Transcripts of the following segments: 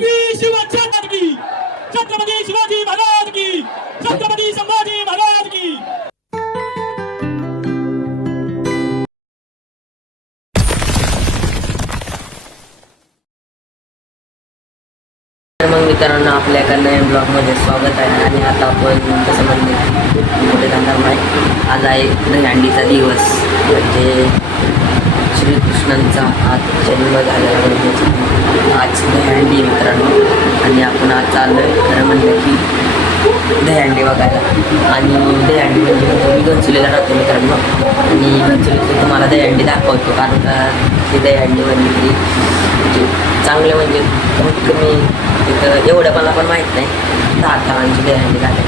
यशस्वी शिवछत्रपती की, छत्रपती शिवाजी महाराज की, छत्रपती संभाजी महाराज की। मग मित्रांनो आपल्या एका नवीन ब्लॉगमध्ये स्वागत आहे. आणि आता आपण कसं म्हणले कुठे जाणार नाही. आज आहे दहीहंडीचा दिवस, म्हणजे श्रीकृष्णांचा आज जन्म झालेला म्हणजे आज दहीहंडी मित्रांनो. आणि आपण आज चाललो आहे खरं म्हणलं की दहीहंडी बघायला. आणि दहीहंडी म्हणजे मी गंचुलीला राहतो मित्रांनो. आणि गंचुलीचं तुम्हाला दहीहंडी दाखवतो, कारण का ती दहीहंडी म्हणजे चांगले म्हणजे कमीत कमी तिथं एवढं मला पण माहीत नाही. 10 थरांची दहीहंडी झाली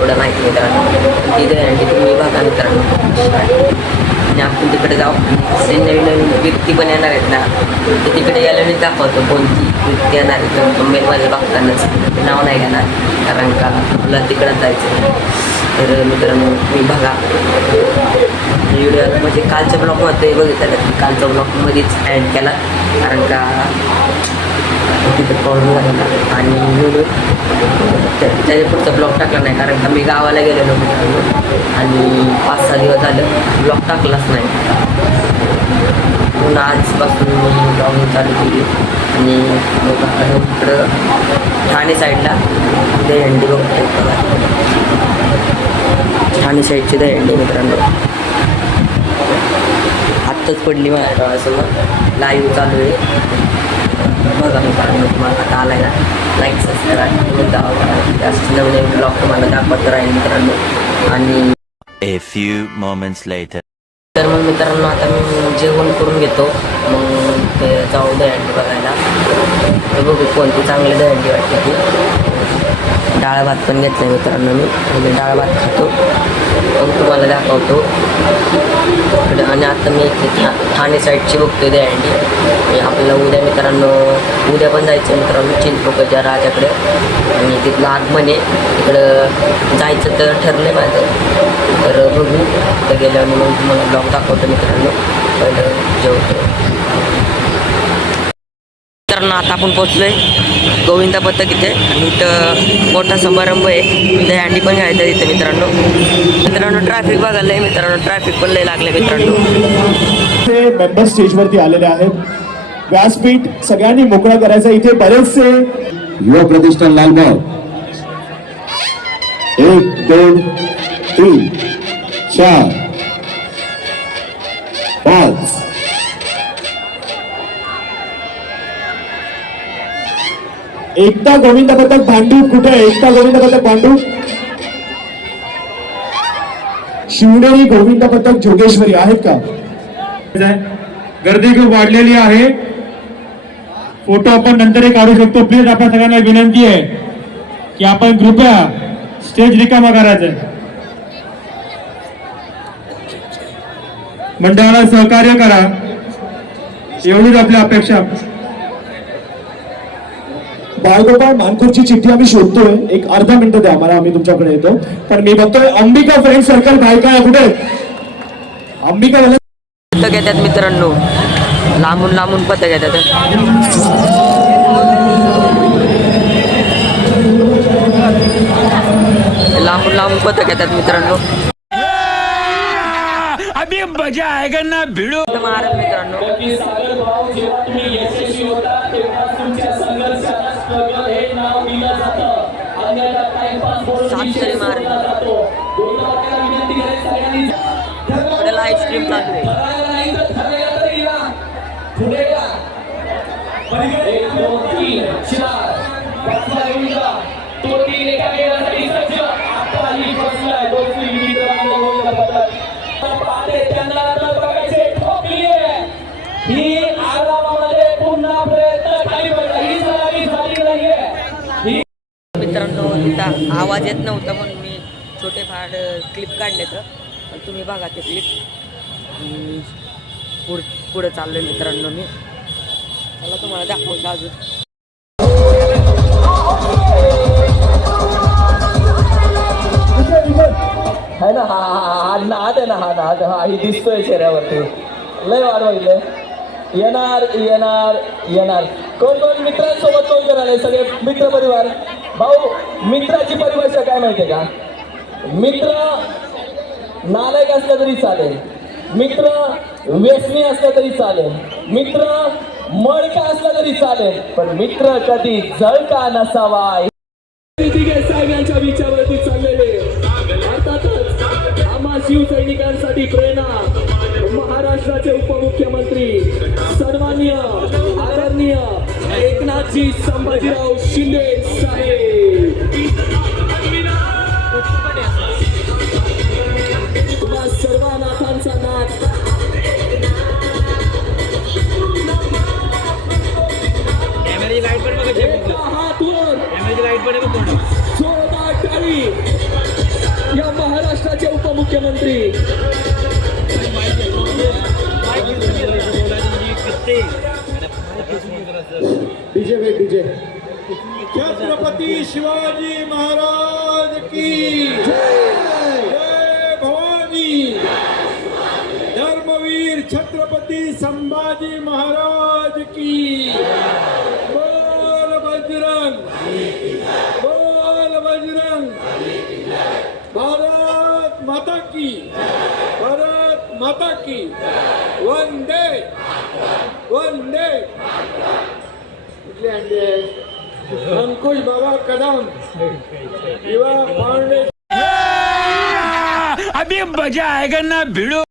एवढं माहिती मित्रांनो. ती दहीहंडी तुम्ही बघा मित्रांनो. आणि आपण तिकडे जाऊ. आणि नवीन नवीन व्यक्ती पण येणार आहेत ना, ते तिकडे गेल्याने दाखवतो कोणती व्यक्ती येणार आहे. कंबाईनमध्ये बघतानाच नाव नाही घेणार, कारण का मला तिकडंच जायचं. तर मित्रांनो मी बघा व्हिडिओ म्हणजे कालच्या ब्लॉगमध्ये बघितलं, कालच्या ब्लॉगमध्येच ॲड केला, कारण का तिथं प्रॉब्लेम झाला. आणि म्हणून त्याच्या पुढचा ब्लॉग टाकला नाही, कारण का मी गावाला गेलेलो मित्रांनो. आणि 5-6 दिवस झालं ब्लॉग टाकलाच नाही. म्हणून आजपासून मी ब्लॉगिंग चालू केली. आणि इकडं ठाणे साईडला दहीहंडी बघतो बघा. ठाणे साईडची दहीहंडी मित्रांनो आत्ताच पडली माझ्या डोळ्यासमोर. लाईव्ह चालू आहे बघा मित्रांनो. तुम्हाला आता आलाय ना, लाईक सबस्क्राईब करून जावं. जास्त नवीन नवीन ब्लॉग तुम्हाला दाखवत राहील मित्रांनो. आणि A few moments later. तर मग मित्रांनो आता मी जेवण करून घेतो, मग ते जाऊ दहीहंडी बघायला. तर बघू कोणती चांगली दहीहंडी वाटते ती. डाळ भात पण घेतलं मित्रांनो मी, म्हणजे डाळ भात खातो मग तुम्हाला दाखवतो. आणि आता मी इथे ठाणे साईडची बघतोय दहीहंडी. आपल्याला उद्या मित्रांनो उद्या पण जायचं मित्रांनो चिंचपोकळच्या राजाकडे. आणि तिथलं आगमन आहे, तिकडं जायचं तर ठरलं आहे माझं. तर बघू तर गेल्यावर मग तुम्हाला ब्लॉग दाखवतो मित्रांनो. पहिलं जेवतो मित्रांनो. आता आपण पोचलो आहे गोविंदा पथक इथे. आणि इथं मोठा समारंभ आहे, दहीहंडी पण घ्यायचं इथे मित्रांनो. मित्रांनो ट्रॅफिक बघायला आहे मित्रांनो, ट्रॅफिक पण लय लागले मित्रांनो. मेंबर स्टेजवरती आलेले आहेत. व्यासपीठ सगळ्यांनी मोकळा करायचा. इथे बरेचसे युवा प्रतिष्ठान लालबाग 1 2 3 4 5 एकता गोविंद पथक भांडूप कुठे आहे? एकता गोविंद पथक भांडूप. शिवनेरी गोविंद पथक जोगेश्वरी आहेत का? गर्दी खूप वाढलेली आहे. फोटो आपण नंतरही काढू शकतो. प्लीज आपण सगळ्यांना विनंती आहे की आपण कृपया स्टेज रिकामा करायचं. मंडळाला सहकार्य करा, एवढीच आपली अपेक्षा. बाळगोपाळ मानकूरची चिठ्ठी आम्ही शोधतोय. एक अर्धा मिनिट द्या आम्हाला, आम्ही तुमच्याकडे येतो. पण मी बघतोय अंबिका फ्रेंड सर्कल बायका कुठे? अंबिका पथक येतात मित्रांनो, लांबून लांबून पथक येतात. लांबून लांबून पथक येतात मित्रांनो. अभी मजा आएगा ना भिड़ो. महाराज मित्रांनो साक्षरी महाराज लाईव्ह स्ट्रीम चालू आहे. मित्रांनो तिथं आवाज येत नव्हता म्हणून मी छोटे फार क्लिप काढले. तर तुम्ही बघा ते क्लिप. पुढे चाललोय मित्रांनो मी. चला तुम्हाला दाखवतो अजून. है ना, हा नाद आहे ना, हा नाद हा दिसतोय चेहऱ्यावरती. लय वाढवायचं. येणार येणार येणार. कोण कोण मित्रांसोबत कोण करायला सगळे मित्र परिवार. भाऊ, मित्राची परिभाषा काय माहितीये का? मित्र नालायक असला तरी चालेल, मित्र व्यसनी असला तरी चालेल, मित्र मळका असला तरी चालेल, पण मित्र कधी जळका नसावा. तिघे साहेब यांच्या विचारावरती चाललेले अर्थातच आम्हा शिवसैनिकांसाठी प्रेरणा महाराष्ट्राचे उपमुख्यमंत्री सन्माननीय आदरणीय एकनाथजी संभाजीराव शिंदे साहेब. तुम्हा सर्व नाथांचा नाथ एका हातवर जोरदार टाळी या महाराष्ट्राचे उपमुख्यमंत्री डीजे छत्रपती शिवाजी महाराज की जय भवानी. धर्मवीर छत्रपती संभाजी महाराज की बोल बजरंग, बोल बजरंग. भारत माता की, भारत माता की. वंदे वंदे. कुठले अंडे? अंकुश बाबा कदम युवा फाउंडेशन. अभी मजा आएगा ना भिड़ो.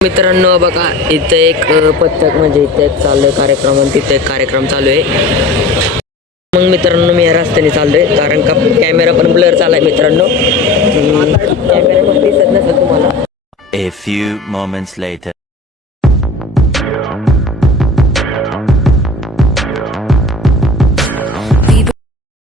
मित्रांनो बघा, इथं एक पथक म्हणजे इथं एक चालू आहे कार्यक्रम आणि तिथं एक कार्यक्रम चालू आहे. मग मित्रांनो मी या रस्त्याने चाललोय कारण का कॅमेरा पण ब्लर चाललाय मित्रांनो. कॅमेरा पण दिसत नसेल तुम्हाला. A few moments later.